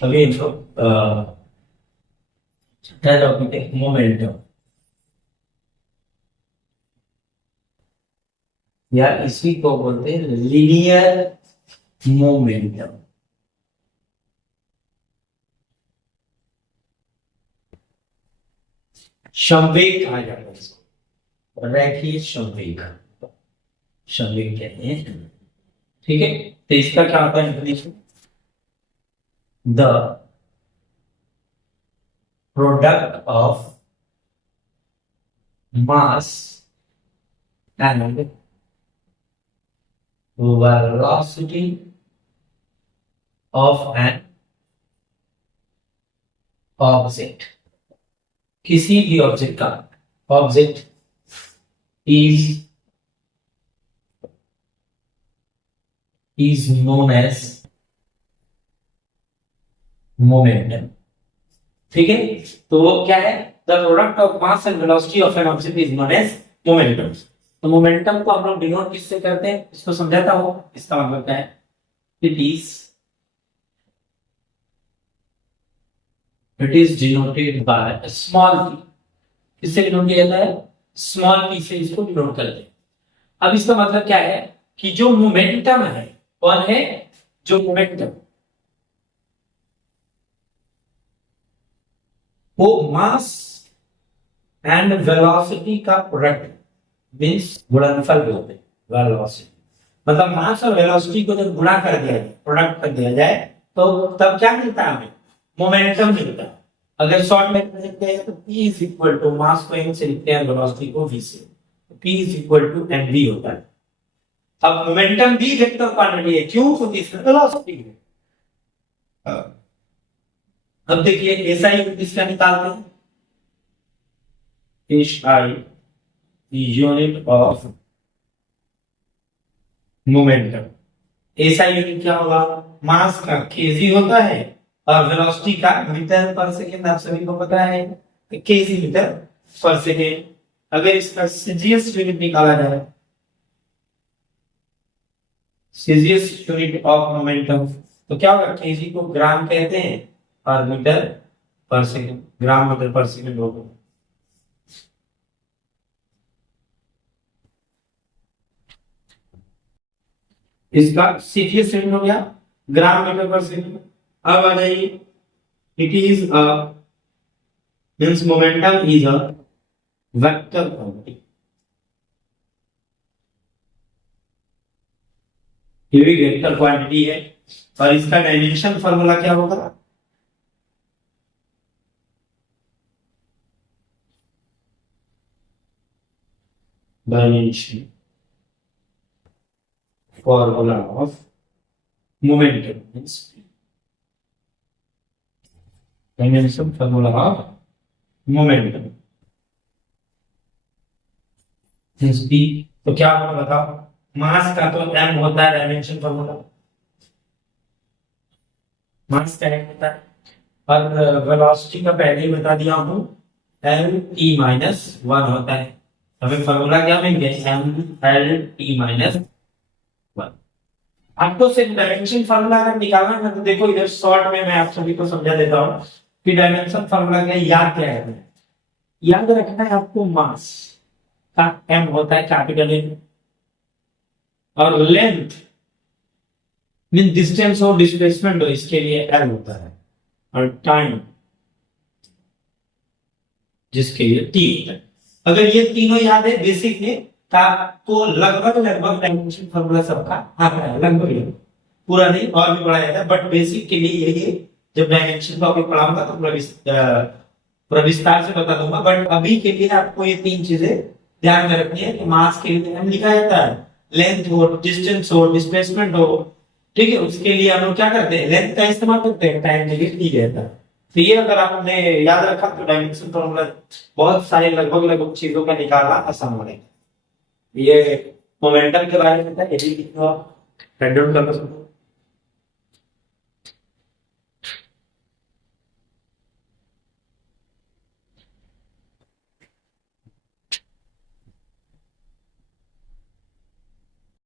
अभी इनको छठा टॉपिक है मोमेंटम, या इसी को बोलते हैं लीनियर मोमेंटम। संवेग कहा जाता है इसको, रैखिक संवेग, संवेग कहते हैं। ठीक है, तो इसका क्या होता है information, the product of mass and velocity of an object, किसी भी ऑब्जेक्ट का, object is known as momentum। ठीक है, तो वो क्या है, the product of mass and velocity of an object is known as momentum. तो मोमेंटम को हम लोग डिनोट किससे करते हैं, इसको समझाता हूं। इसका मतलब क्या है, it is denoted by small p। किससे डिनोट किया जाता है, स्मॉल p से इसको डिनोट करते हैं। अब इसका मतलब क्या है कि जो मोमेंटम है, कौन है, जो मोमेंटम, वो मास एंड वेलोसिटी का प्रोडक्ट मींस गुणनफल बोलते हैं। वेलोसिटी मतलब मास और वेलोसिटी को जब गुणा कर दिया जाए, प्रोडक्ट कर दिया जाए, तो तब क्या मिलता है, हमें मोमेंटम मिलता है। अगर शॉर्ट में लिखते हैं तो P इज इक्वल टू, मास को m से लिखते हैं, वेलोसिटी को v से, P is equal to mv होता है। अब मोमेंटम भी वेक्टर क्वांटिटी है, क्यों, क्योंकि इसमें वेलोसिटी है। अब देखिए एसआई इसका निकालते हैं, SI unit of momentum. SI unit क्या होगा, मास का केजी होता है और वेलोसिटी का मीटर पर सेकेंड, आप सभी को पता है केजी मीटर पर सेकेंड। अगर इसका सीजीएस यूनिट निकाला जाए, सीजीएस यूनिट ऑफ मोमेंटम, तो क्या होगा, केजी को ग्राम कहते हैं और मीटर पर सेकेंड, ग्राम मीटर पर सेकेंड होगा। इसका सीजीएस यूनिट हो गया ग्राम मीटर पर सेकेंड। अब आ जाइए, it is means momentum is a vector quantity. ये भी वेक्टर क्वांटिटी है और इसका डायमेंशन फार्मूला क्या होगा, dimension formula of momentum means dimension formula of momentum means p। तो क्या होगा बताओ, मास का तो m होता है, डायमेंशन फार्मूला मास का m होता है, और वेलोसिटी का पहले ही बता दिया हूं, m(t-1) होता है। हमें फार्मूला क्या मिल गया, m(l(t-1)। आपको सिर्फ डायमेंशन फार्मूला अगर निकालना है तो देखो इधर शॉर्ट में मैं आप सभी को समझा देता हूं कि डायमेंशन फार्मूला क्या, याद क्या है, याद रखना है आपको, मास का m होता है कैपिटल M, और लेंथ मीन डिस्टेंस और डिस्प्लेसमेंट हो, इसके लिए l होता है, और टाइम जिसके लिए t होता है। अगर ये तीनों याद है बेसिक में, तो आपको लगभग डायमेंशन फार्मूला सबका आता है, लगभग, पूरा नहीं और भी पढ़ाया जाता है, बट बेसिक के लिए यही है। जब डायमेंशन टॉपिक पढ़ाऊंगा तो पूरा विस्तार से बता दूंगा, बट अभी के लिए आपको ये तीन चीजें ध्यान में रखनी है कि मास के लिए हम लिखा जाता है, लेंथ हो, डिस्टेंस हो, डिस्प्लेसमेंट हो। ठीक है, उसके लिए हम लोग क्या करते हैं, लेंथ का इस्तेमाल करते हैं, टाइम के लिए टी रहता है। तो ये अगर आपने याद रखा तो डायमेंशन फार्मूला बहुत सारे लगभग चीजों का निकालना आसान हो जाएगा। ये मोमेंटम के बारे में था, यदि कर लो।